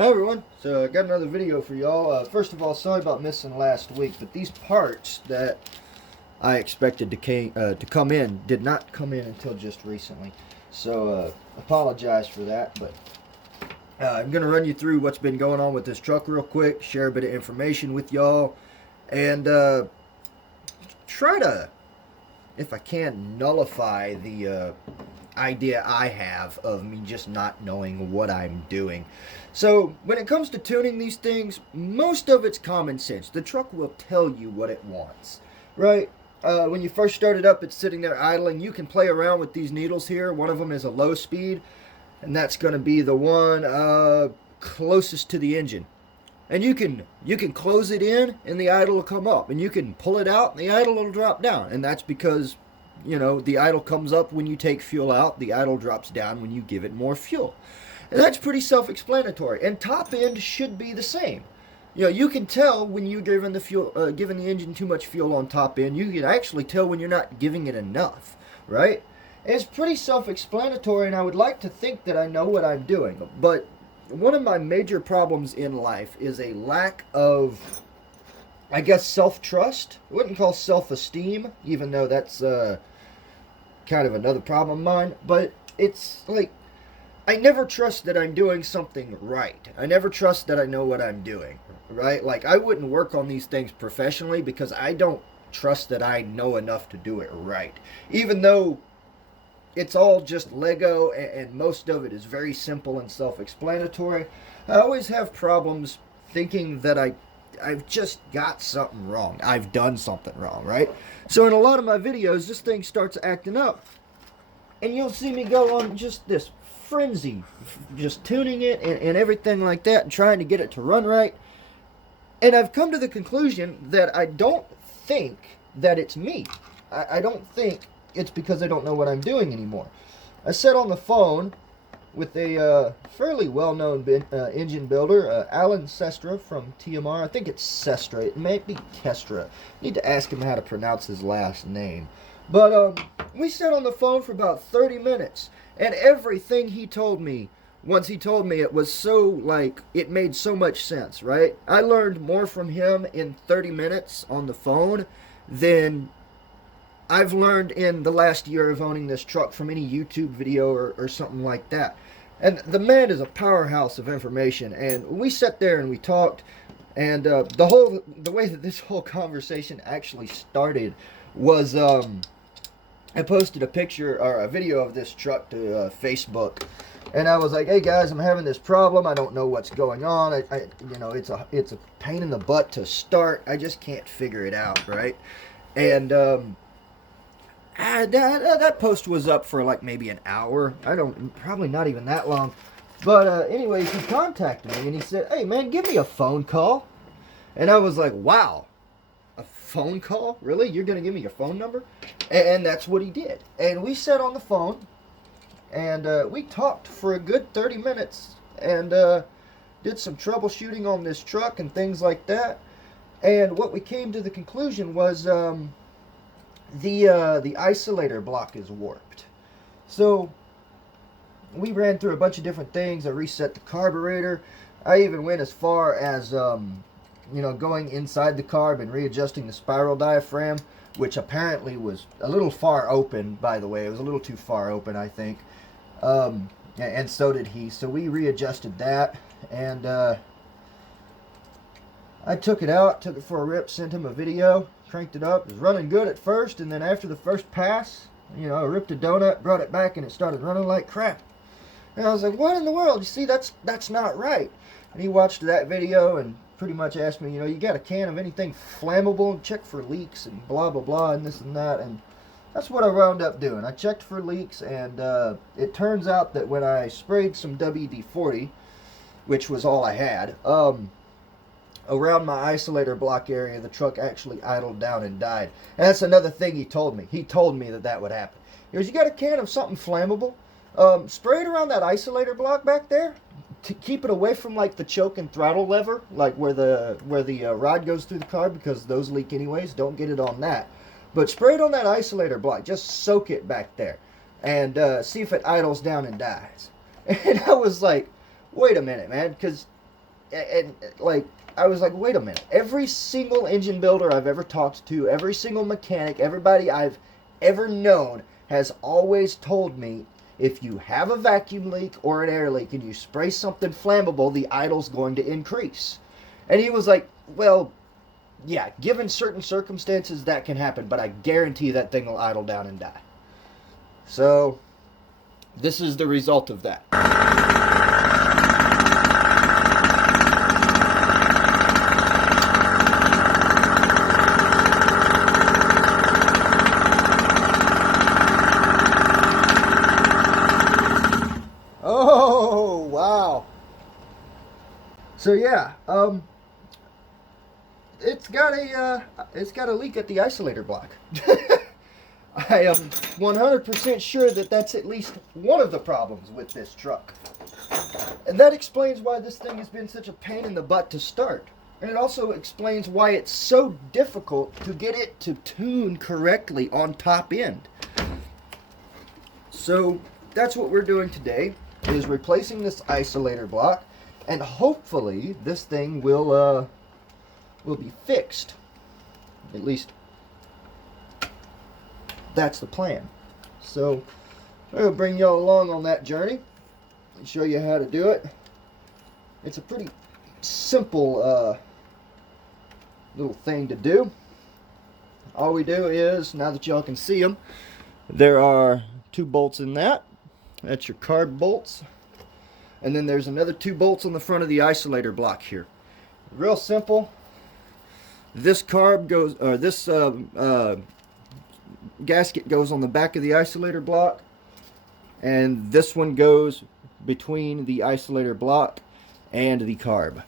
Hi everyone, so I got another video for y'all. First of all, sorry about missing last week, but these parts that I expected to come in did not come in until just recently. So apologize for that, but I'm going to run you through what's been going on with this truck real quick, share a bit of information with y'all, and try to, if I can, nullify the idea I have of me just not knowing what I'm doing. So when it comes to tuning these things, most of it's common sense. The truck will tell you what it wants, right? When you first start it up, it's sitting there idling. You can play around with these needles here. One of them is a low speed, and that's going to be the one closest to the engine. And you can close it in, and the idle will come up, and you can pull it out, and the idle will drop down. And that's because, you know, the idle comes up when you take fuel out, the idle drops down when you give it more fuel. And that's pretty self-explanatory. And top end should be the same. You know, you can tell when you're giving the engine too much fuel on top end. You can actually tell when you're not giving it enough, right? And it's pretty self-explanatory, and I would like to think that I know what I'm doing. But one of my major problems in life is a lack of, I guess, self-trust. I wouldn't call self-esteem, even though that's kind of another problem of mine. But it's like, I never trust that I'm doing something right. I never trust that I know what I'm doing, right? Like, I wouldn't work on these things professionally because I don't trust that I know enough to do it right. Even though it's all just Lego and most of it is very simple and self-explanatory, I always have problems thinking that I've just got something wrong. I've done something wrong, right? So in a lot of my videos, this thing starts acting up. And you'll see me go on just this frenzy, just tuning it and everything like that and trying to get it to run right. And I've come to the conclusion that I don't think that it's me. I don't think it's because I don't know what I'm doing anymore. I sat on the phone with a fairly well-known engine builder, Alan Sestra from TMR. I think it's Sestra. It may be Kestra. Need to ask him how to pronounce his last name. But we sat on the phone for about 30 minutes, and everything he told me, once he told me, it was so, like, it made so much sense, right? I learned more from him in 30 minutes on the phone than I've learned in the last year of owning this truck from any YouTube video or something like that. And the man is a powerhouse of information, and we sat there and we talked, and the way that this whole conversation actually started was, I posted a picture or a video of this truck to Facebook, and I was like, "Hey guys, I'm having this problem. I don't know what's going on. You know, it's a pain in the butt to start. I just can't figure it out, right?" And that post was up for like maybe an hour. Probably not even that long. But anyways, he contacted me and he said, "Hey man, give me a phone call." And I was like, "Wow. A phone call? Really? You're going to give me your phone number?" And that's what he did. And we sat on the phone, and we talked for a good 30 minutes, and did some troubleshooting on this truck and things like that. And what we came to the conclusion was the isolator block is warped. So we ran through a bunch of different things. I reset the carburetor. I even went as far as you know, going inside the carb and readjusting the spiral diaphragm, which apparently was a little far open, by the way. It was a little too far open, I think. And so did he. So we readjusted that, and I took it out, took it for a rip, sent him a video, cranked it up. It was running good at first, and then after the first pass, you know, I ripped a donut, brought it back, and it started running like crap. And I was like, "What in the world? You see, that's not right." And he watched that video and pretty much asked me, you know, "You got a can of anything flammable? And check for leaks and blah, blah, blah, and this and that." And that's what I wound up doing. I checked for leaks, and it turns out that when I sprayed some WD-40, which was all I had, around my isolator block area, the truck actually idled down and died. And that's another thing he told me. He told me that would happen. He goes, "You got a can of something flammable? Spray it around that isolator block back there to keep it away from like the choke and throttle lever, like where the rod goes through the carb, because those leak anyways. Don't get it on that. But spray it on that isolator block. Just soak it back there and see if it idles down and dies." And I was like, "Wait a minute, man," because and like, I was like, wait a minute. Every single engine builder I've ever talked to, every single mechanic, everybody I've ever known has always told me, if you have a vacuum leak or an air leak and you spray something flammable, the idle's going to increase. And he was like, well, yeah, given certain circumstances, that can happen, but I guarantee that thing will idle down and die. So, this is the result of that. Oh, wow. So yeah, it's got a leak at the isolator block. I am 100% sure that that's at least one of the problems with this truck. And that explains why this thing has been such a pain in the butt to start. And it also explains why it's so difficult to get it to tune correctly on top end. So that's what we're doing today, is replacing this isolator block, and hopefully this thing will be fixed. At least that's the plan. So I'll bring y'all along on that journey and show you how to do it. It's a pretty simple little thing to do. All we do is, now that y'all can see them, there are 2 bolts in that. That's your carb bolts. And then there's another 2 bolts on the front of the isolator block here. Real simple. This carb goes, or this gasket goes on the back of the isolator block, and this one goes between the isolator block and the carb.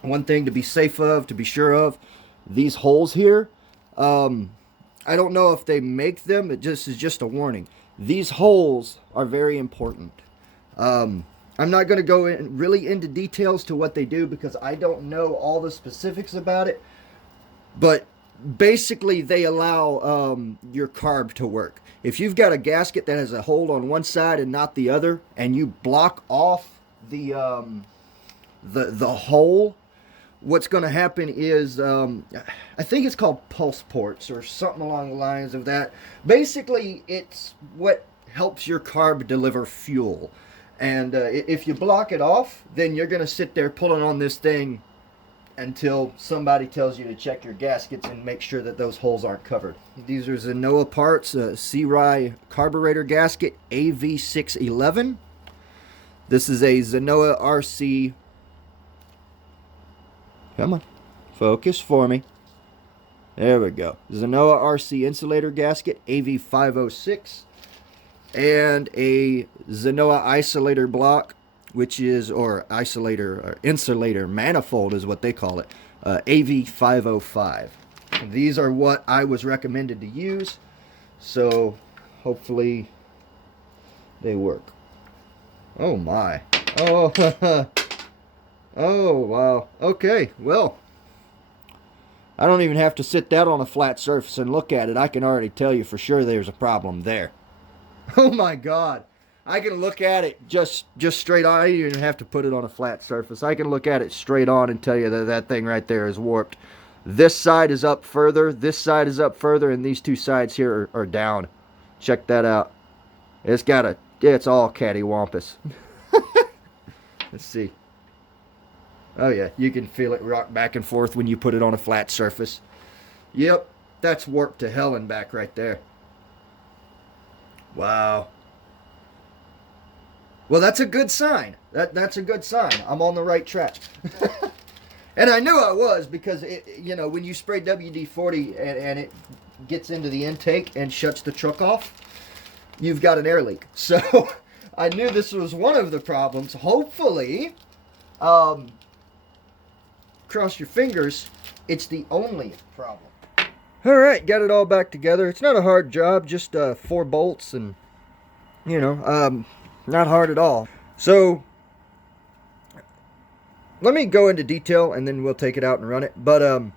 One thing to be safe of, to be sure of, these holes here, I don't know if they make them, it just is just a warning. These holes are very important. I'm not going to go really into details to what they do because I don't know all the specifics about it. But basically they allow your carb to work. If you've got a gasket that has a hole on one side and not the other, and you block off the hole, what's going to happen is, I think it's called pulse ports or something along the lines of that. Basically, it's what helps your carb deliver fuel. And if you block it off, then you're going to sit there pulling on this thing until somebody tells you to check your gaskets and make sure that those holes aren't covered. These are Zenoa parts, C-Rye carburetor gasket AV611. This is a Zenoa RC. Come on, focus for me. There we go. Zenoa RC insulator gasket AV506. And a Zenoa isolator block, which is, or isolator, or insulator manifold is what they call it, AV505. These are what I was recommended to use, so hopefully they work. Oh my. Oh, oh wow. Okay, well, I don't even have to sit down on a flat surface and look at it. I can already tell you for sure there's a problem there. Oh my God. I can look at it just straight on. I don't even have to put it on a flat surface. I can look at it straight on and tell you that that thing right there is warped. This side is up further, this side is up further, and these 2 sides here are down. Check that out. It's all cattywampus. Let's see. Oh yeah, you can feel it rock back and forth when you put it on a flat surface. Yep, that's warped to hell and back right there. Wow. Well, that's a good sign. That's a good sign. I'm on the right track. And I knew I was because, when you spray WD-40 and it gets into the intake and shuts the truck off, you've got an air leak. So I knew this was one of the problems. Hopefully, cross your fingers, it's the only problem. Alright, got it all back together. It's not a hard job, just 4 bolts and, not hard at all. So, let me go into detail and then we'll take it out and run it. But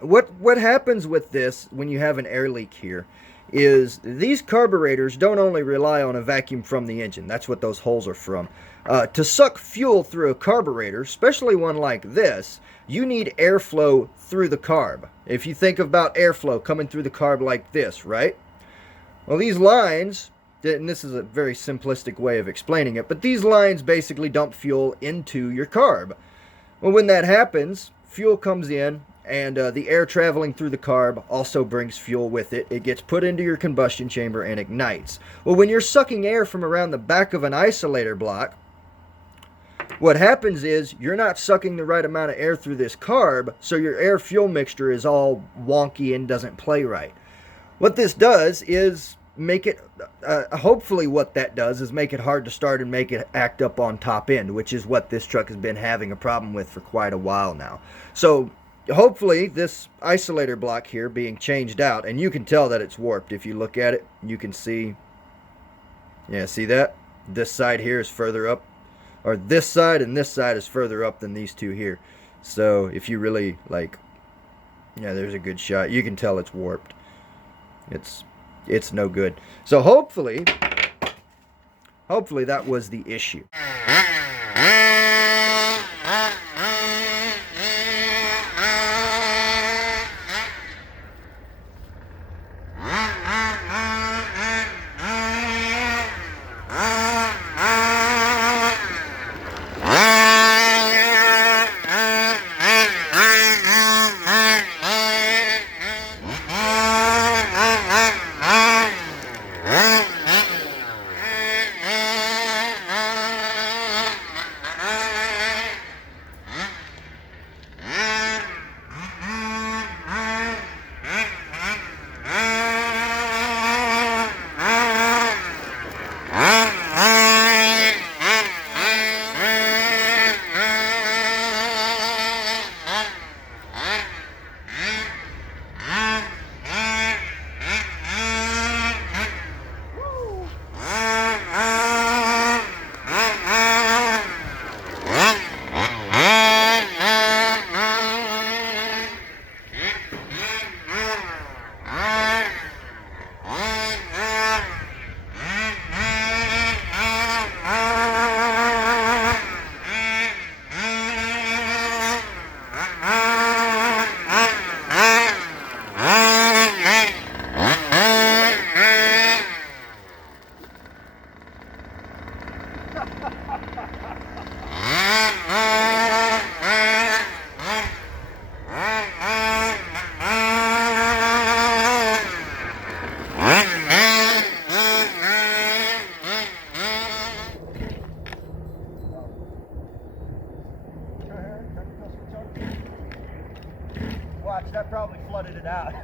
what happens with this when you have an air leak here is these carburetors don't only rely on a vacuum from the engine. That's what those holes are from. To suck fuel through a carburetor, especially one like this, you need airflow through the carb. If you think about airflow coming through the carb like this, right? Well, these lines, and this is a very simplistic way of explaining it, but these lines basically dump fuel into your carb. Well, when that happens, fuel comes in, and the air traveling through the carb also brings fuel with it. It gets put into your combustion chamber and ignites. Well, when you're sucking air from around the back of an isolator block, what happens is you're not sucking the right amount of air through this carb, so your air-fuel mixture is all wonky and doesn't play right. What this does is make it, hopefully what that does is make it hard to start and make it act up on top end, which is what this truck has been having a problem with for quite a while now. So hopefully this isolator block here being changed out, and you can tell that it's warped. If you look at it, you can see, yeah, see that? This side here is further up, or this side and this side is further up than these two here. So if you really like, yeah, there's a good shot. You can tell it's warped. It's no good. So hopefully that was the issue. Watch, that probably flooded it out.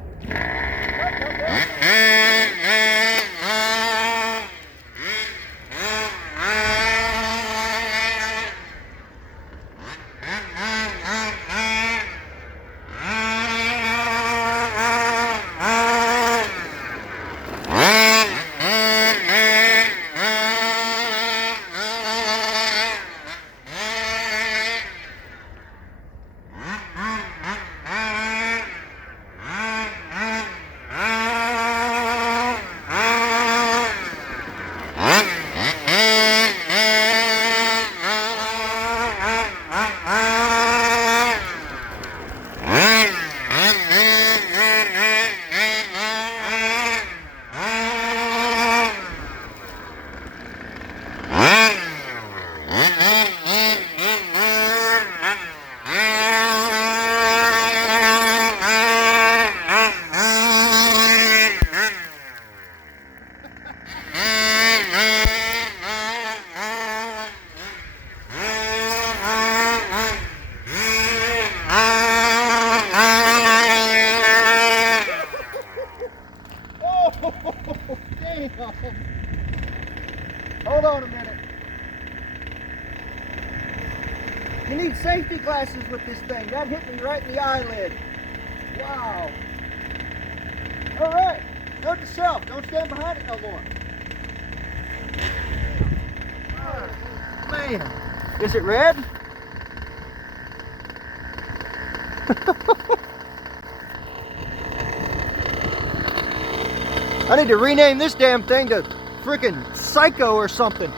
Hold on a minute. You need safety glasses with this thing. That hit me right in the eyelid. Wow. All right. Note to self. Don't stand behind it no more. Oh, man. Is it red? I need to rename this damn thing to freaking Psycho or something.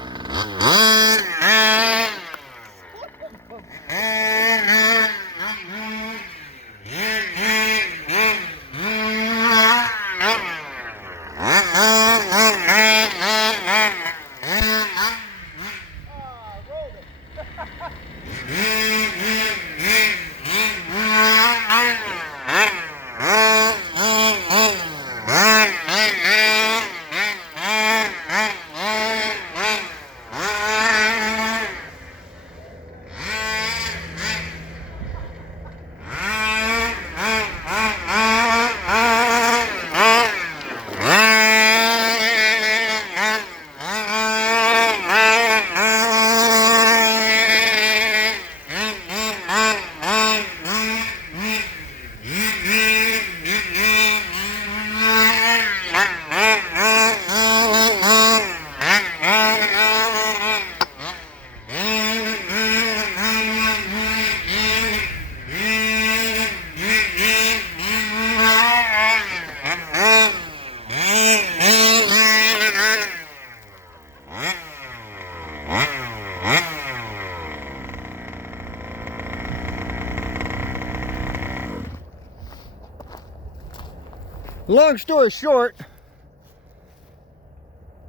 Long story short,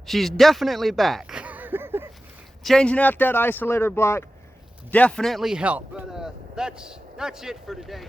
she's definitely back. Changing out that isolator block definitely helped. But that's it for today.